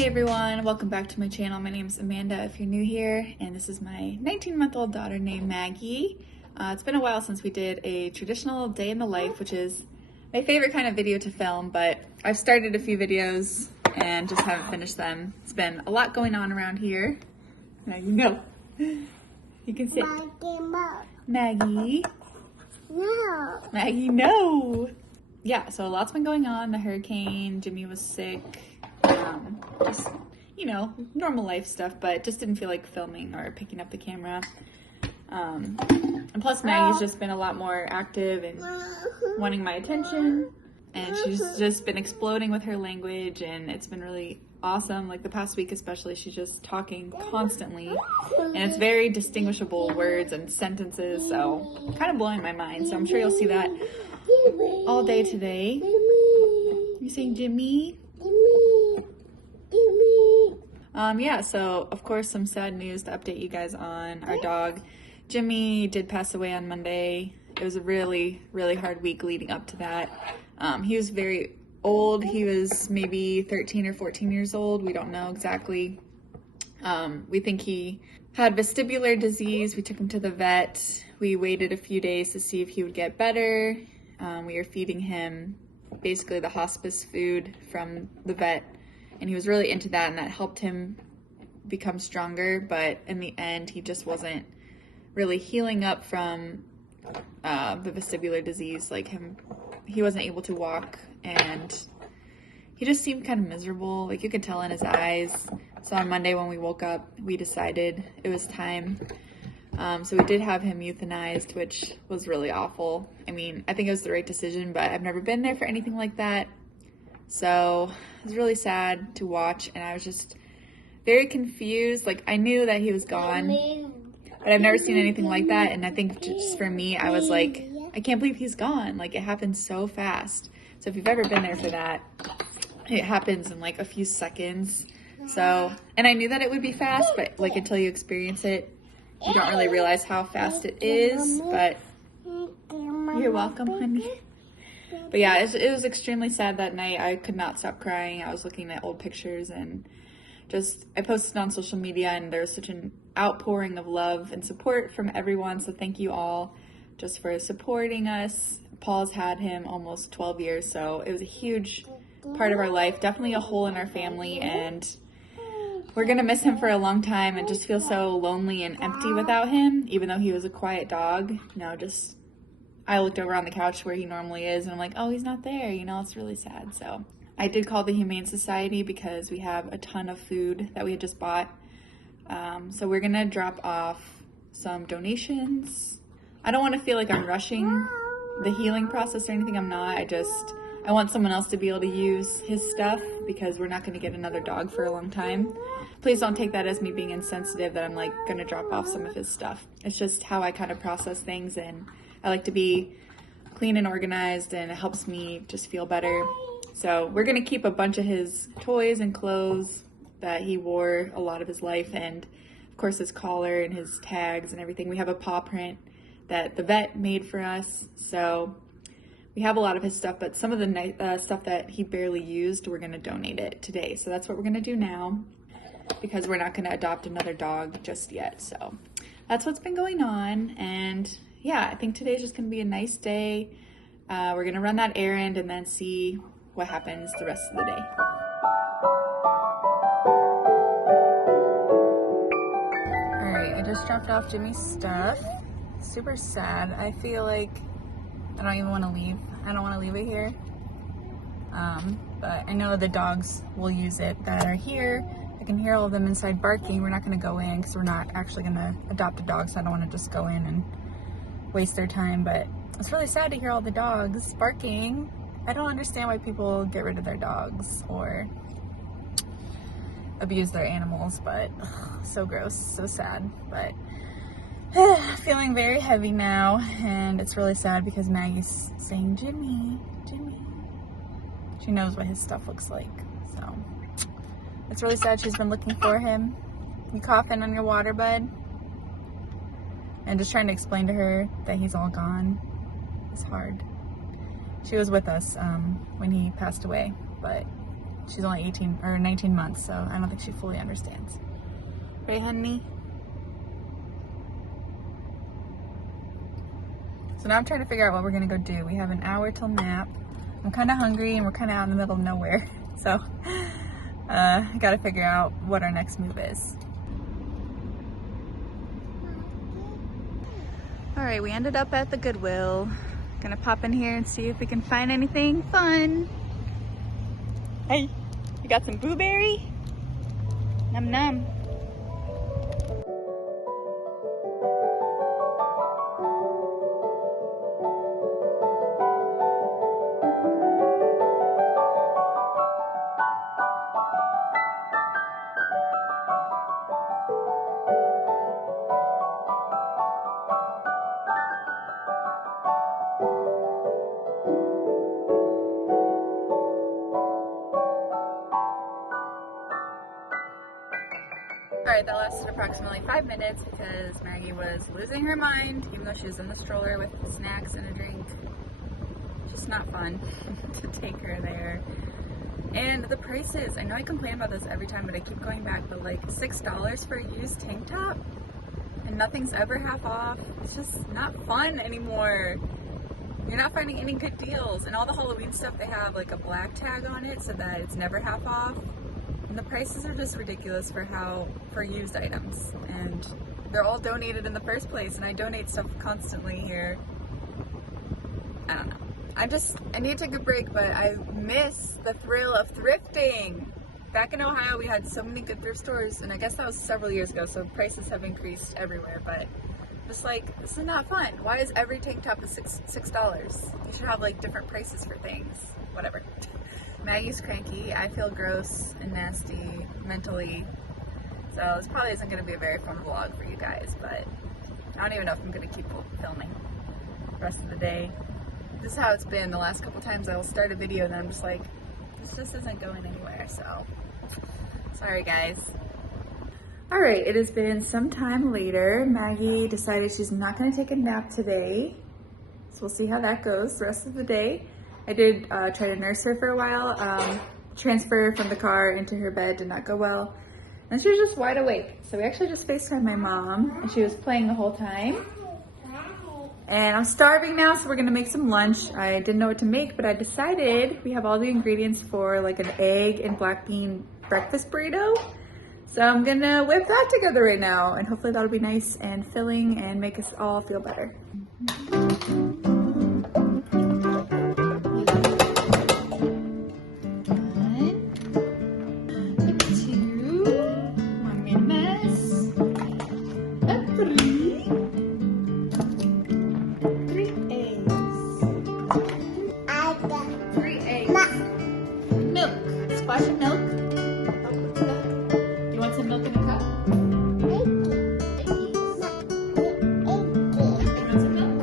Hey everyone, welcome back to my channel. My name is Amanda if you're new here, and this is my 19-month-old daughter named Maggie. It's been a while since we did a traditional day in the life, which is my favorite kind of video to film, but I've started a few videos and just haven't finished them. It's been a lot going on around here. Maggie, no. You can sit. Maggie. No. Maggie, no. Yeah, so a lot's been going on. The hurricane, Jimmy was sick. Just, you know, normal life stuff, but just didn't feel like filming or picking up the camera. And plus Maggie's just been a lot more active and wanting my attention, and she's just been exploding with her language, and it's been really awesome. Like the past week especially, she's just talking constantly, and it's very distinguishable words and sentences, so kind of blowing my mind. So I'm sure you'll see that all day today. You saying Jimmy? Yeah, so of course some sad news to update you guys on. Our dog Jimmy did pass away on Monday. It was a really, really hard week leading up to that. He was very old. He was maybe 13 or 14 years old. We don't know exactly. We think he had vestibular disease. We took him to the vet. We waited a few days to see if he would get better. We were feeding him basically the hospice food from the vet, and he was really into that, and that helped him become stronger. But in the end, he just wasn't really healing up from the vestibular disease. Like he wasn't able to walk, and he just seemed kind of miserable. Like you could tell in his eyes. So on Monday when we woke up, we decided it was time. So we did have him euthanized, which was really awful. I mean, I think it was the right decision, but I've never been there for anything like that. So it was really sad to watch, and I was just very confused. Like I knew that he was gone, but I've never seen anything like that. And I think just for me, I was like, I can't believe he's gone. Like it happened so fast. So if you've ever been there for that, it happens in like a few seconds. So, and I knew that it would be fast, but like until you experience it, you don't really realize how fast it is. But you're welcome, honey. But yeah, it was extremely sad that night. I could not stop crying. I was looking at old pictures, and just I posted on social media, and there was such an outpouring of love and support from everyone. So thank you all just for supporting us. Paul's had him almost 12 years, so it was a huge part of our life, definitely a hole in our family, and we're gonna miss him for a long time and just feel so lonely and empty without him, even though he was a quiet dog. You know, just I looked over on the couch where he normally is, and I'm like, oh, he's not there. You know, it's really sad. So I did call the Humane Society because we have a ton of food that we had just bought. So we're gonna drop off some donations. I don't want to feel like I'm rushing the healing process or anything. I'm not. I want someone else to be able to use his stuff because we're not going to get another dog for a long time. Please don't take that as me being insensitive that I'm like going to drop off some of his stuff. It's just how I kind of process things, and I like to be clean and organized, and it helps me just feel better. So we're going to keep a bunch of his toys and clothes that he wore a lot of his life, and of course his collar and his tags and everything. We have a paw print that the vet made for us, so we have a lot of his stuff, but some of the stuff that he barely used, we're going to donate it today. So that's what we're going to do now, because we're not going to adopt another dog just yet. So that's what's been going on. And yeah, I think today's just going to be a nice day. We're going to run that errand and then see what happens the rest of the day. All right, I just dropped off Jimmy's stuff. Super sad. I feel like I don't even want to leave. I don't want to leave it here. But I know the dogs will use it that are here. I can hear all of them inside barking. We're not going to go in because we're not actually going to adopt a dog, so I don't want to just go in and waste their time. But it's really sad to hear all the dogs barking. I don't understand why people get rid of their dogs or abuse their animals, but so gross, so sad. But feeling very heavy now, and it's really sad because Maggie's saying, Jimmy, Jimmy. She knows what his stuff looks like, so it's really sad. She's been looking for him. You coughing on your water, bud? And just trying to explain to her that he's all gone is hard. She was with us when he passed away, but she's only 18 or 19 months, so I don't think she fully understands. Right, honey? So now I'm trying to figure out what we're gonna go do. We have an hour till nap. I'm kind of hungry and we're kind of out in the middle of nowhere. So I gotta figure out what our next move is. All right, we ended up at the Goodwill. Gonna pop in here and see if we can find anything fun. Hey, you got some blueberry? Num num. Alright, that lasted approximately 5 minutes because Maggie was losing her mind, even though she was in the stroller with snacks and a drink. Just not fun to take her there. And the prices, I know I complain about this every time, but I keep going back, but like $6 for a used tank top and nothing's ever half off. It's just not fun anymore. You're not finding any good deals, and all the Halloween stuff, they have like a black tag on it so that it's never half off. And the prices are just ridiculous for used items, and they're all donated in the first place, and I donate stuff constantly here. I don't know. I need to take a break, but I miss the thrill of thrifting. Back in Ohio, we had so many good thrift stores, and I guess that was several years ago, so prices have increased everywhere, but just like, this is not fun. Why is every tank top $6? You should have like different prices for things. Whatever. Maggie's cranky. I feel gross and nasty mentally. So this probably isn't going to be a very fun vlog for you guys, but I don't even know if I'm going to keep filming the rest of the day. This is how it's been the last couple times. I will start a video and then I'm just like, this just isn't going anywhere, so sorry guys. Alright, it has been some time later. Maggie decided she's not going to take a nap today, so we'll see how that goes the rest of the day. I did try to nurse her for a while. Transfer from the car into her bed did not go well. And she was just wide awake. So we actually just FaceTimed my mom, and she was playing the whole time. And I'm starving now, so we're gonna make some lunch. I didn't know what to make, but I decided we have all the ingredients for like an egg and black bean breakfast burrito. So I'm gonna whip that together right now, and hopefully that'll be nice and filling and make us all feel better. Splash of milk. You want some milk in a cup? You want some milk?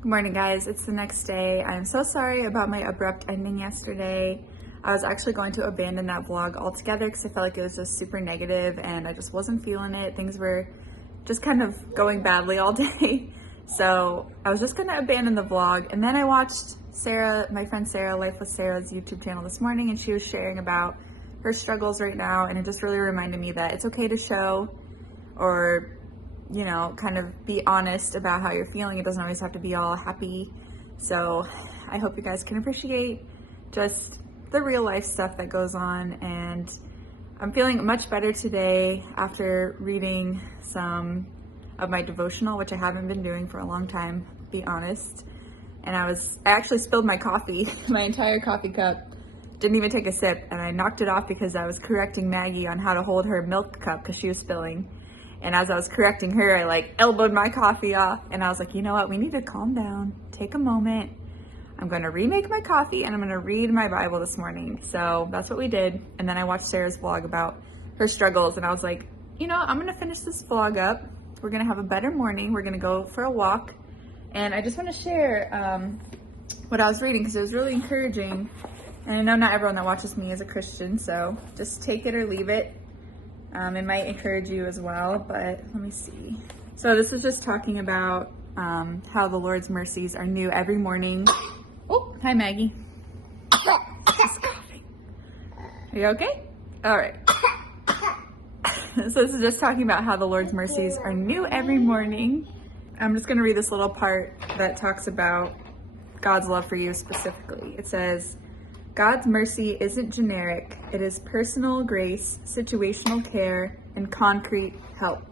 Good morning, guys. It's the next day. I'm so sorry about my abrupt ending yesterday. I was actually going to abandon that vlog altogether because I felt like it was just super negative and I just wasn't feeling it. Things were just kind of going badly all day. So I was just going to abandon the vlog. And then I watched Sarah, my friend Sarah, Life with Sarah's YouTube channel this morning, and she was sharing about her struggles right now. And it just really reminded me that it's okay to show or, you know, kind of be honest about how you're feeling. It doesn't always have to be all happy. So I hope you guys can appreciate just the real life stuff that goes on. And I'm feeling much better today after reading some of my devotional, which I haven't been doing for a long time, to be honest. And I actually spilled my coffee, my entire coffee cup, didn't even take a sip, and I knocked it off because I was correcting Maggie on how to hold her milk cup because she was spilling. And as I was correcting her, I like elbowed my coffee off, and I was like, you know what, we need to calm down, take a moment. I'm gonna remake my coffee and I'm gonna read my Bible this morning. So that's what we did. And then I watched Sarah's vlog about her struggles, and I was like, you know, I'm gonna finish this vlog up. We're gonna have a better morning. We're gonna go for a walk. And I just wanna share what I was reading because it was really encouraging. And I know not everyone that watches me is a Christian, so just take it or leave it. It might encourage you as well, but let me see. So this is just talking about how the Lord's mercies are new every morning. Oh, hi Maggie. Just coughing. Are you okay? All right. So this is just talking about how the Lord's mercies are new every morning. I'm just gonna read this little part that talks about God's love for you specifically. It says, God's mercy isn't generic. It is personal grace, situational care, and concrete help.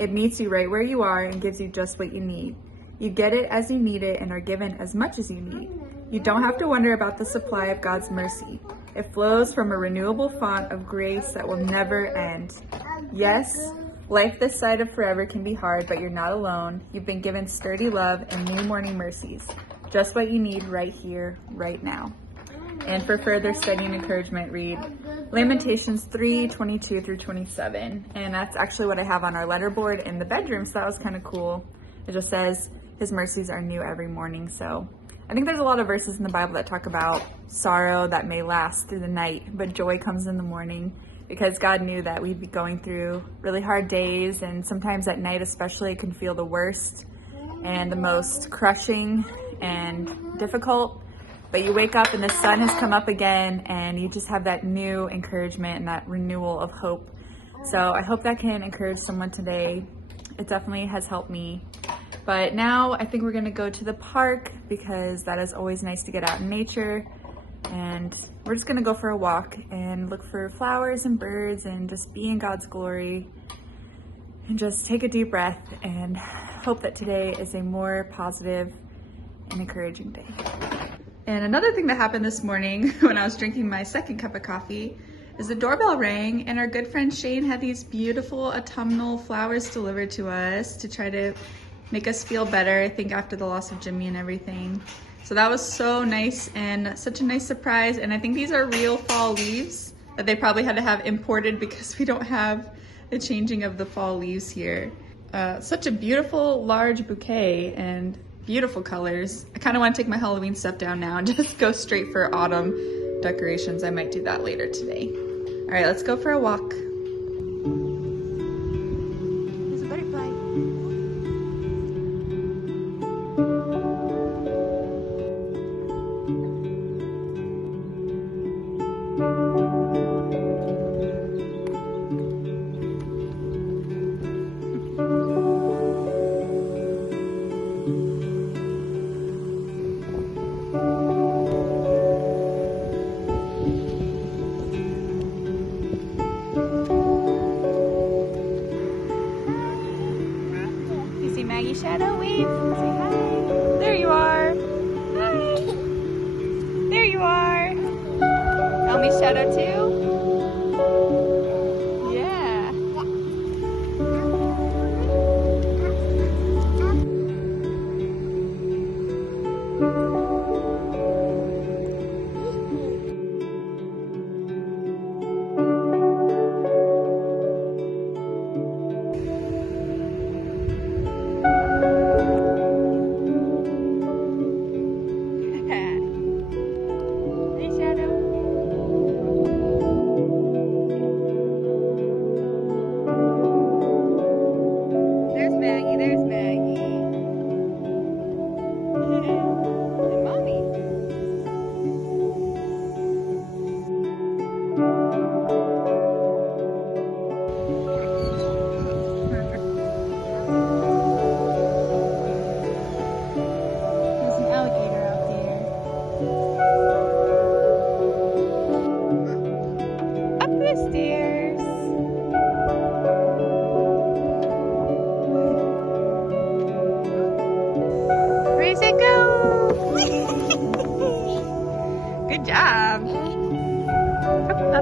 It meets you right where you are and gives you just what you need. You get it as you need it and are given as much as you need. You don't have to wonder about the supply of God's mercy. It flows from a renewable font of grace that will never end. Yes, life this side of forever can be hard, but you're not alone. You've been given sturdy love and new morning mercies. Just what you need right here, right now. And for further study and encouragement, read Lamentations 3:22 through 27. And that's actually what I have on our letterboard in the bedroom, so that was kind of cool. It just says, His mercies are new every morning. So I think there's a lot of verses in the Bible that talk about sorrow that may last through the night, but joy comes in the morning, because God knew that we'd be going through really hard days, and sometimes at night especially it can feel the worst and the most crushing and difficult. But you wake up and the sun has come up again and you just have that new encouragement and that renewal of hope. So I hope that can encourage someone today. It definitely has helped me. But now I think we're gonna go to the park because that is always nice to get out in nature. And we're just gonna go for a walk and look for flowers and birds and just be in God's glory and just take a deep breath and hope that today is a more positive and encouraging day. And another thing that happened this morning when I was drinking my second cup of coffee is the doorbell rang, and our good friend Shane had these beautiful autumnal flowers delivered to us to try to make us feel better, I think after the loss of Jimmy and everything. So that was so nice and such a nice surprise. And I think these are real fall leaves that they probably had to have imported because we don't have the changing of the fall leaves here. Such a beautiful large bouquet and beautiful colors. I kind of want to take my Halloween stuff down now and just go straight for autumn decorations. I might do that later today. All right, let's go for a walk. There's a butterfly. Maggie Shadow, wave. Say hi. There you are. Hi. There you are. Elmi Shadow too. Yeah.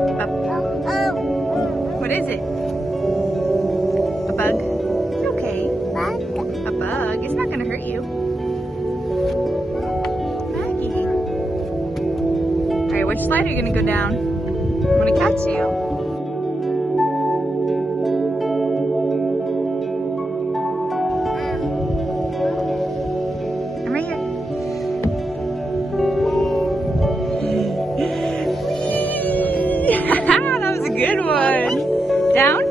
Up. What is it? A bug? It's okay. A bug. It's not gonna hurt you. Maggie. Alright, which slide are you gonna go down? I'm gonna catch you. I'm right here. That was a good one. Down?